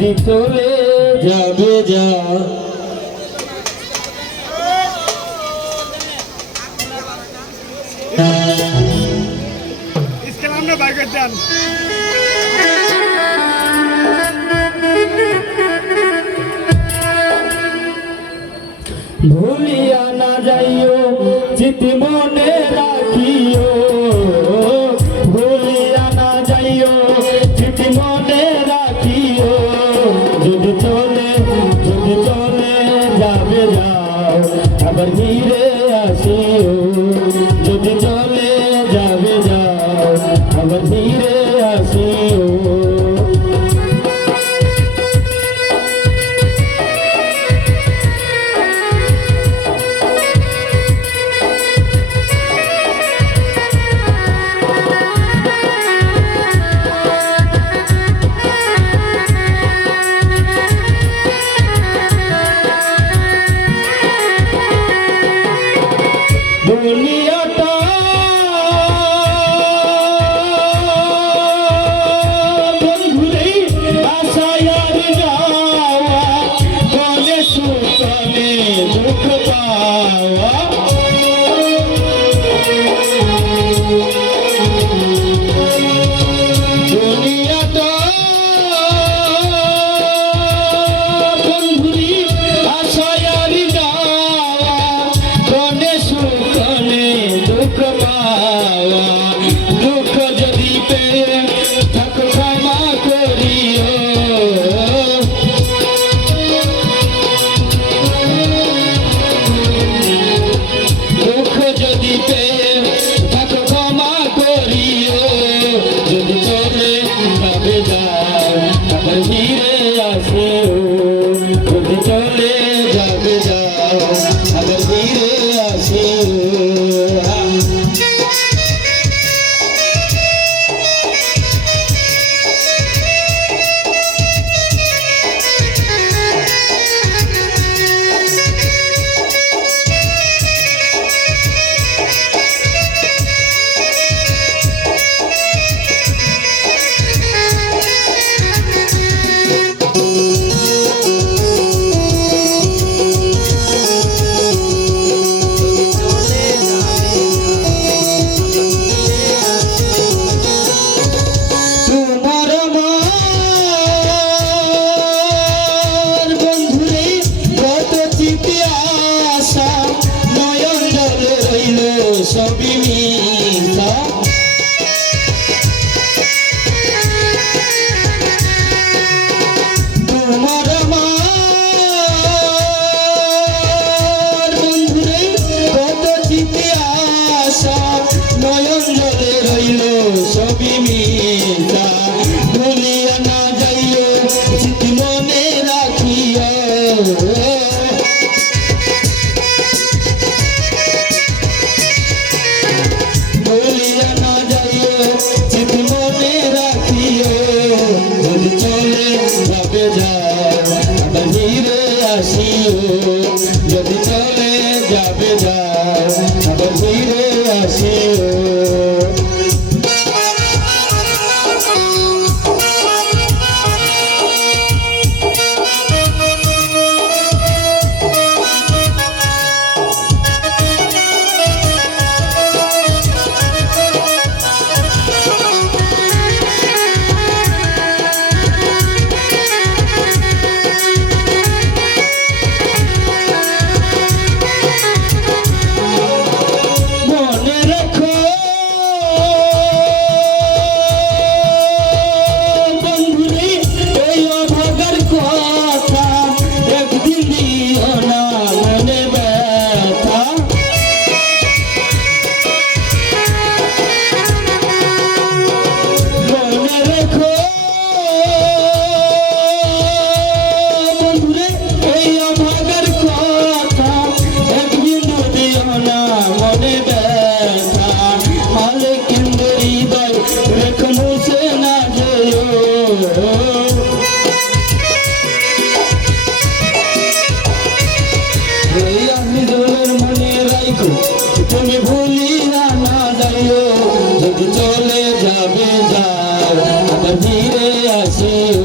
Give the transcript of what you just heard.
যদি চলে যাবে যা। ভুলিয়া না যাইও চিতি মনে верни. Bonnie. দুঃখ যদি পেয়ে থাকো ক্ষমা করিও। দুঃখ যদি পেয়ে থাকো ক্ষমা করিও। যদি চলে তবে যাও আবার চলে see. না মনে ব্যথা। মালিক হৃদয়, রেখ মুছে না যেও। মনে রাখো তুমি ভুলিয়া না যাইও। যদি চলে যাবে যাও ধীরে আসিও।